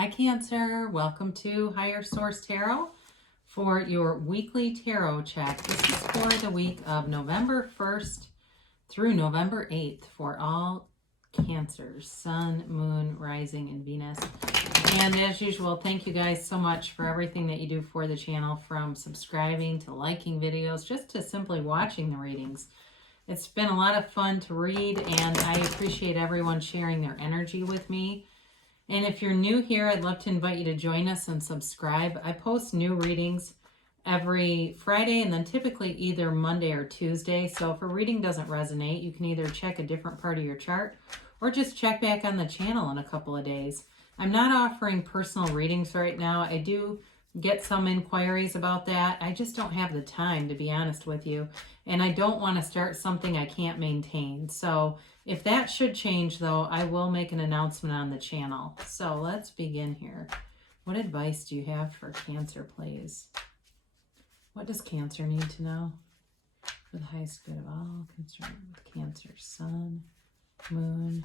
Hi Cancer, welcome to Higher Source Tarot for your weekly tarot check. This is for the week of November 1st through November 8th for all Cancers, Sun, Moon, Rising, and Venus. And as usual, thank you guys so much for everything that you do for the channel, from subscribing to liking videos, just to simply watching the readings. It's been a lot of fun to read, and I appreciate everyone sharing their energy with me. And if you're new here, I'd love to invite you to join us and subscribe. I post new readings every Friday and then typically either Monday or Tuesday. So if a reading doesn't resonate, you can either check a different part of your chart or just check back on the channel in a couple of days. I'm not offering personal readings right now. I do get some inquiries about that. I just don't have the time, to be honest with you. And I don't want to start something I can't maintain. So if that should change, though, I will make an announcement on the channel. So let's begin here. What advice do you have for Cancer, please? What does Cancer need to know? For the highest good of all concerned with Cancer, Sun, Moon,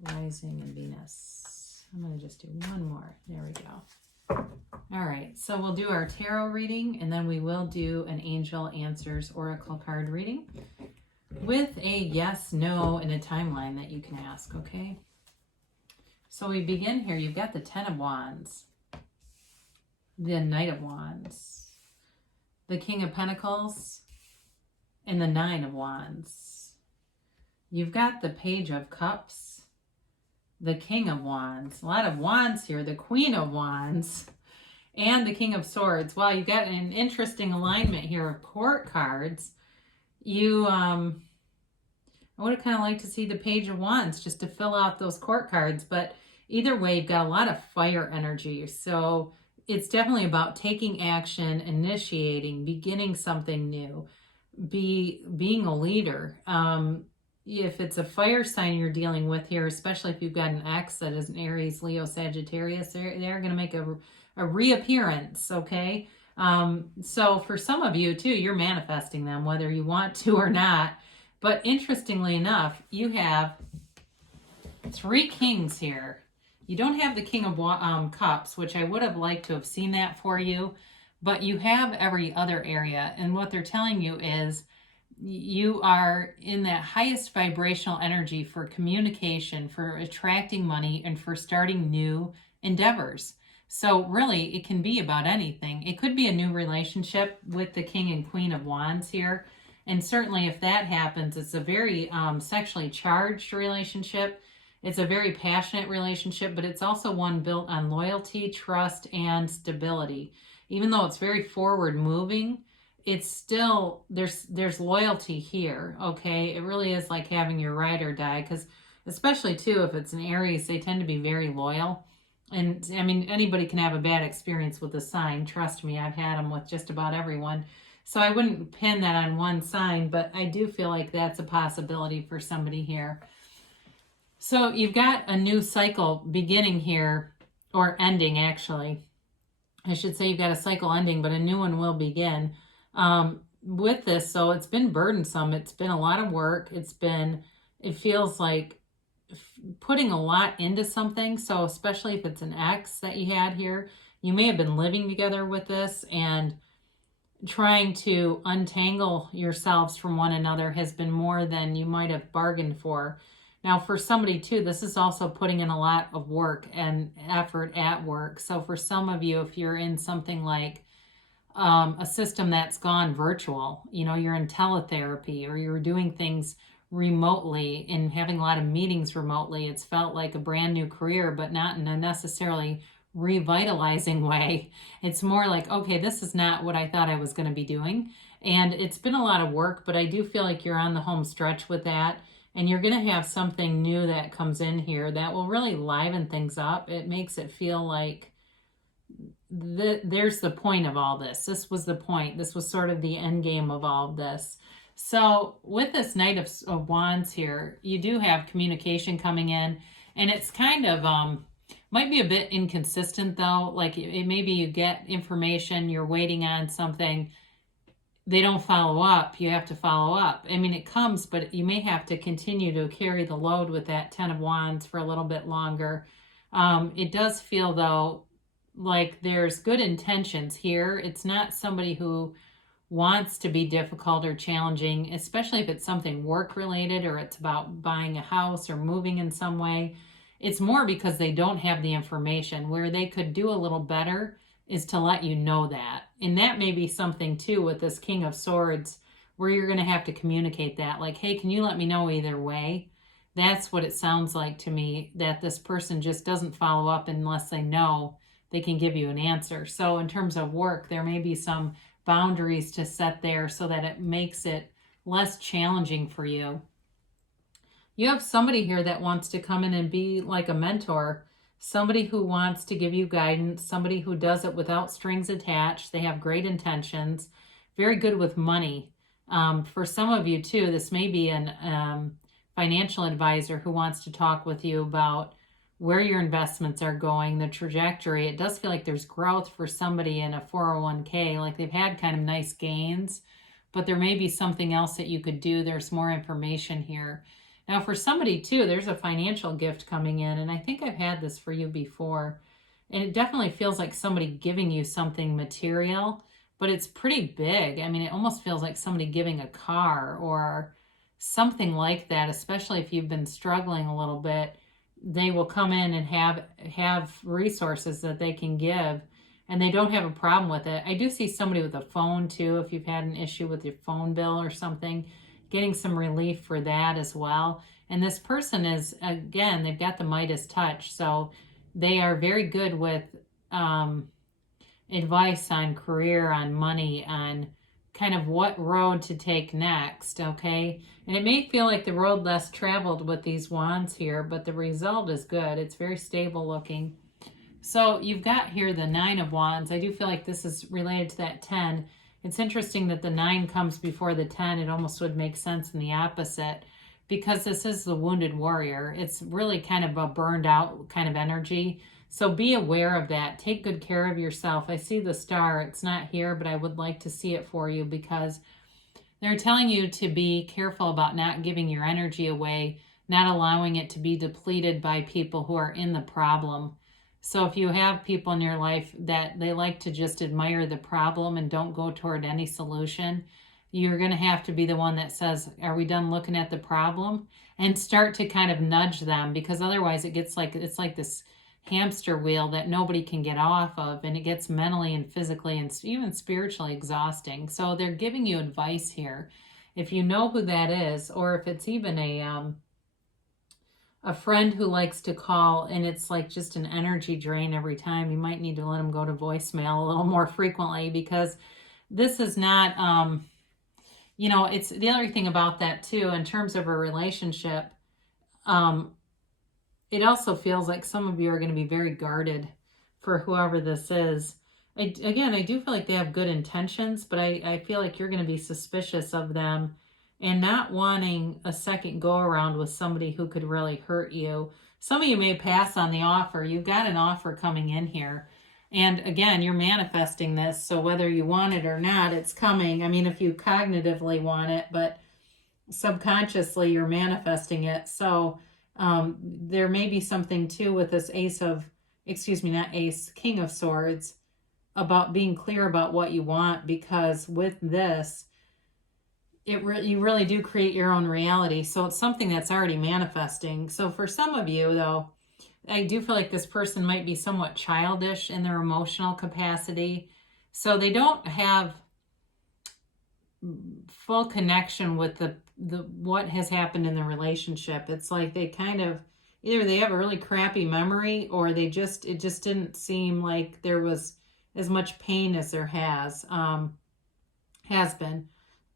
Rising, and Venus. I'm going to just do one more. There we go. All right, so we'll do our tarot reading, and then we will do an Angel Answers Oracle card reading with a yes, no, and a timeline that you can ask, okay? So we begin here. You've got the Ten of Wands, the Knight of Wands, the King of Pentacles, and the Nine of Wands. You've got the Page of Cups, the King of Wands, a lot of wands here, the Queen of Wands, and the King of Swords. Wow, you've got an interesting alignment here of court cards. I would have kind of liked to see the Page of Wands just to fill out those court cards, but either way, you've got a lot of fire energy. So it's definitely about taking action, initiating, beginning something new, being a leader. If it's a fire sign you're dealing with here, especially if you've got an ex that is an Aries, Leo, Sagittarius, they're going to make a reappearance, okay? So for some of you, too, you're manifesting them, whether you want to or not. But interestingly enough, you have three kings here. You don't have the King of Cups, which I would have liked to have seen that for you, but you have every other area. And what they're telling you is you are in that highest vibrational energy for communication, for attracting money, and for starting new endeavors. So really, it can be about anything. It could be a new relationship with the King and Queen of Wands here. And certainly if that happens, it's a very sexually charged relationship. It's a very passionate relationship, but it's also one built on loyalty, trust, and stability. Even though it's very forward moving, it's still, there's loyalty here, okay? It really is like having your ride or die, because especially too, if it's an Aries, they tend to be very loyal. And I mean, anybody can have a bad experience with a sign. Trust me, I've had them with just about everyone. So I wouldn't pin that on one sign, but I do feel like that's a possibility for somebody here. So you've got a new cycle beginning here, or ending actually. I should say you've got a cycle ending, but a new one will begin with this. So it's been burdensome. It's been a lot of work. It feels like putting a lot into something. So especially if it's an ex that you had here, you may have been living together with this, and trying to untangle yourselves from one another has been more than you might have bargained for. Now, for somebody too, this is also putting in a lot of work and effort at work. So for some of you, if you're in something like a system that's gone virtual, you're in teletherapy, or you're doing things remotely and having a lot of meetings remotely, it's felt like a brand new career, but not in a necessarily revitalizing way. It's more like, okay, this is not what I thought I was going to be doing. And it's been a lot of work, but I do feel like you're on the home stretch with that. And you're going to have something new that comes in here that will really liven things up. It makes it feel like there's the point of all this. This was the point. This was sort of the end game of all of this. So with this Knight of Wands here, you do have communication coming in, and it's kind of might be a bit inconsistent though. Like maybe you get information, you're waiting on something, they don't follow up, you have to follow up. I mean, it comes, but you may have to continue to carry the load with that Ten of Wands for a little bit longer. It does feel, though, like there's good intentions here. It's not somebody who wants to be difficult or challenging, especially if it's something work related or it's about buying a house or moving in some way. It's more because they don't have the information. Where they could do a little better is to let you know that. And that may be something too with this King of Swords, where you're going to have to communicate that. Like, hey, can you let me know either way? That's what it sounds like to me, that this person just doesn't follow up unless they know they can give you an answer. So in terms of work, there may be some boundaries to set there so that it makes it less challenging for you. You have somebody here that wants to come in and be like a mentor, somebody who wants to give you guidance, somebody who does it without strings attached. They have great intentions, very good with money. For some of you too, this may be an financial advisor who wants to talk with you about where your investments are going, the trajectory. It does feel like there's growth for somebody in a 401k, like they've had kind of nice gains, but there may be something else that you could do. There's more information here. Now for somebody too, there's a financial gift coming in, and I think I've had this for you before, and it definitely feels like somebody giving you something material, but it's pretty big. I mean, it almost feels like somebody giving a car or something like that, especially if you've been struggling a little bit. They will come in and have resources that they can give, and they don't have a problem with it. I do see somebody with a phone too, if you've had an issue with your phone bill or something, getting some relief for that as well. And this person is, again, they've got the Midas touch, so they are very good with advice on career, on money, on kind of what road to take next, okay? And it may feel like the road less traveled with these wands here, but the result is good. It's very stable looking. So you've got here the 9 of Wands. I do feel like this is related to that 10. It's interesting that the 9 comes before the 10. It almost would make sense in the opposite, because this is the wounded warrior. It's really kind of a burned out kind of energy. So be aware of that. Take good care of yourself. I see the star. It's not here, but I would like to see it for you, because they're telling you to be careful about not giving your energy away, not allowing it to be depleted by people who are in the problem. So if you have people in your life that they like to just admire the problem and don't go toward any solution, you're going to have to be the one that says, are we done looking at the problem? And start to kind of nudge them, because otherwise it gets like, it's like this hamster wheel that nobody can get off of, and it gets mentally and physically and even spiritually exhausting. So they're giving you advice here. If you know who that is, or if it's even a friend who likes to call and it's like just an energy drain every time, you might need to let them go to voicemail a little more frequently, because this is not, it's the other thing about that too, in terms of a relationship. It also feels like some of you are going to be very guarded for whoever this is. I do feel like they have good intentions, but I feel like you're going to be suspicious of them and not wanting a second go around with somebody who could really hurt you. Some of you may pass on the offer. You've got an offer coming in here. And again, you're manifesting this. So whether you want it or not, it's coming. I mean, if you cognitively want it, but subconsciously you're manifesting it. So there may be something too with this King of Swords, about being clear about what you want, because with this, you really do create your own reality. So it's something that's already manifesting. So for some of you though, I do feel like this person might be somewhat childish in their emotional capacity. So they don't have full connection with the what has happened in the relationship. It's like they kind of, either they have a really crappy memory, or it just didn't seem like there was as much pain as there has been.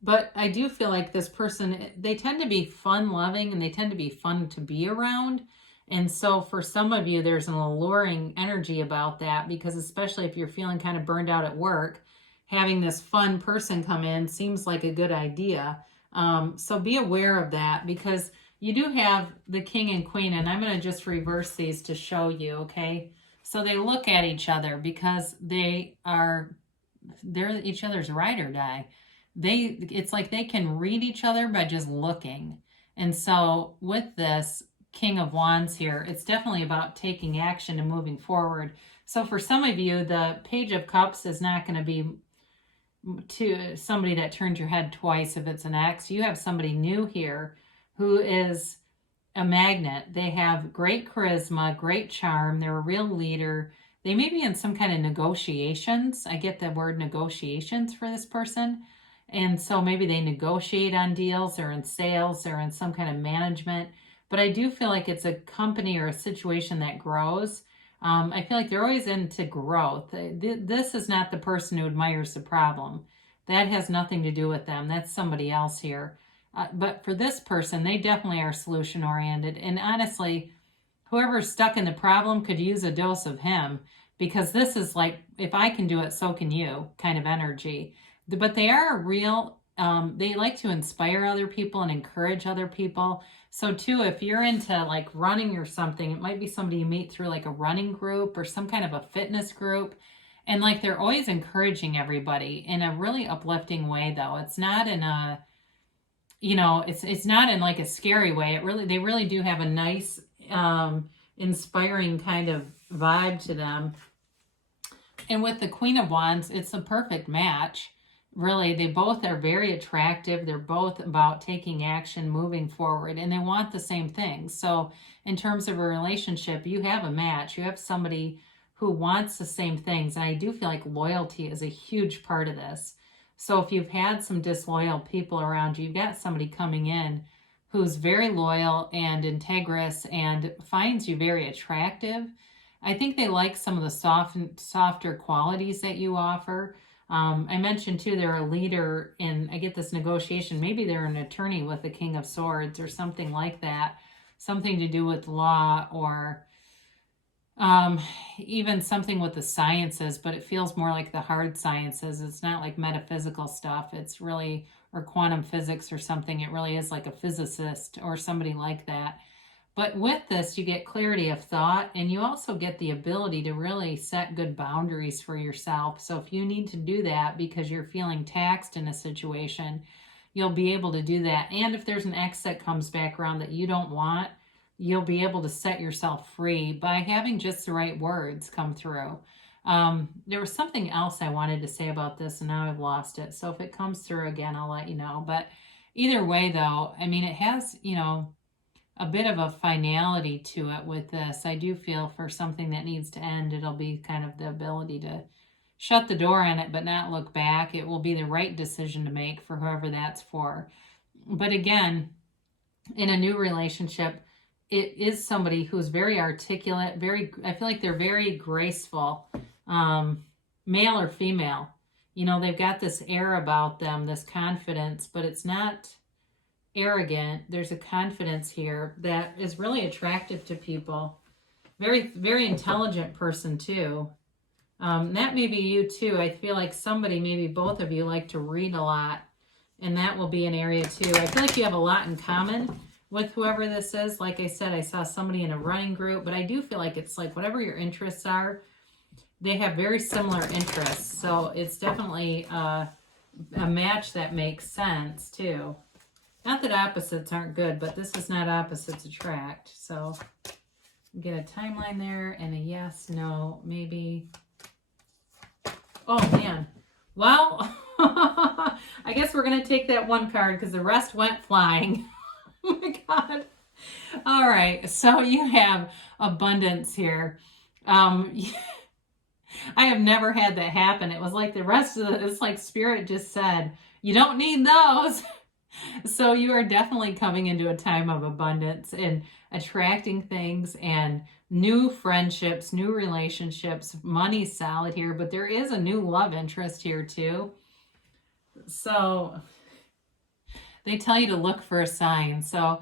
But I do feel like this person, they tend to be fun loving and they tend to be fun to be around. And so for some of you, there's an alluring energy about that, because especially if you're feeling kind of burned out at work, having this fun person come in seems like a good idea. So be aware of that, because you do have the King and Queen, and I'm going to just reverse these to show you, okay? So they look at each other because they're each other's ride or die. It's like they can read each other by just looking. And so with this, King of Wands here. It's definitely about taking action and moving forward. So for some of you, the Page of Cups is not going to be to somebody that turned your head twice if it's an ex. You have somebody new here who is a magnet. They have great charisma, great charm. They're a real leader. They may be in some kind of negotiations. I get the word negotiations for this person. And so maybe they negotiate on deals or in sales or in some kind of management. But I do feel like it's a company or a situation that grows. I feel like they're always into growth. This is not the person who admires the problem. That has nothing to do with them. That's somebody else here. But for this person, they definitely are solution oriented. And honestly, whoever's stuck in the problem could use a dose of him, because this is like, if I can do it, so can you kind of energy. But they are real, they like to inspire other people and encourage other people. So too, if you're into like running or something, it might be somebody you meet through like a running group or some kind of a fitness group. And like they're always encouraging everybody in a really uplifting way, though. It's not in a, it's not in like a scary way. They really do have a nice, inspiring kind of vibe to them. And with the Queen of Wands, it's a perfect match. Really, they both are very attractive. They're both about taking action, moving forward, and they want the same things. So in terms of a relationship, you have a match. You have somebody who wants the same things. And I do feel like loyalty is a huge part of this. So if you've had some disloyal people around you, you've got somebody coming in who's very loyal and integrous and finds you very attractive. I think they like some of the softer qualities that you offer. I mentioned too, they're a leader in, I get this negotiation. Maybe they're an attorney with the King of Swords or something like that. Something to do with law or even something with the sciences, but it feels more like the hard sciences. It's not like metaphysical stuff. It's really, or quantum physics or something. It really is like a physicist or somebody like that. But with this, you get clarity of thought, and you also get the ability to really set good boundaries for yourself. So if you need to do that because you're feeling taxed in a situation, you'll be able to do that. And if there's an ex that comes back around that you don't want, you'll be able to set yourself free by having just the right words come through. There was something else I wanted to say about this, and now I've lost it. So if it comes through again, I'll let you know. But either way, though, I mean, it has, a bit of a finality to it with this. I do feel for something that needs to end, it'll be kind of the ability to shut the door on it but not look back. It will be the right decision to make for whoever that's for. But again, in a new relationship, it is somebody who's very articulate, I feel like they're very graceful, male or female. They've got this air about them, this confidence, but it's not arrogant. There's a confidence here that is really attractive to people. Very, very intelligent person too. That may be you too. I feel like somebody, maybe both of you, like to read a lot, and that will be an area too. I feel like you have a lot in common with whoever this is. Like I said, I saw somebody in a running group, but I do feel like it's like whatever your interests are, they have very similar interests. So it's definitely a match that makes sense too. Not that opposites aren't good, but this is not opposites attract. So get a timeline there and a yes, no, maybe. Oh, man. Well, I guess we're going to take that one card because the rest went flying. Oh, my God. All right. So you have abundance here. I have never had that happen. It was like the rest of it's like Spirit just said, you don't need those. So you are definitely coming into a time of abundance and attracting things and new friendships, new relationships. Money's solid here, but there is a new love interest here too. So they tell you to look for a sign. So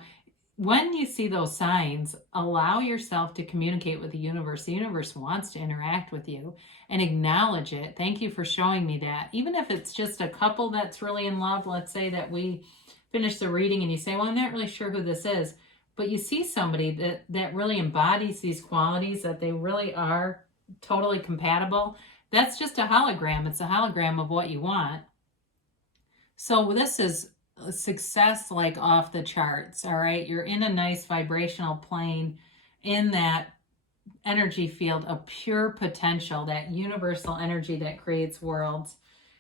when you see those signs, allow yourself to communicate with the universe. The universe wants to interact with you and acknowledge it. Thank you for showing me that. Even if it's just a couple that's really in love, let's say that we finish the reading and you say, well, I'm not really sure who this is, but you see somebody that really embodies these qualities, that they really are totally compatible. That's just a hologram. It's a hologram of what you want. So this is success like off the charts. All right. You're in a nice vibrational plane in that energy field of pure potential, that universal energy that creates worlds.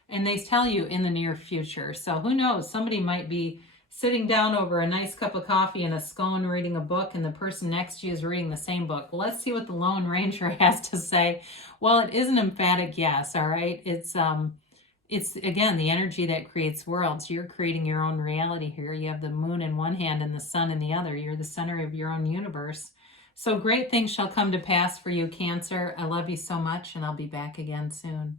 And they tell you in the near future. So who knows? Somebody might be sitting down over a nice cup of coffee and a scone reading a book, and the person next to you is reading the same book. Well, let's see what the Lone Ranger has to say. Well, it is an emphatic yes. All right. It's again the energy that creates worlds. You're creating your own reality here. You have the moon in one hand and the sun in the other. You're the center of your own universe. So great things shall come to pass for you, Cancer. I love you so much, and I'll be back again soon.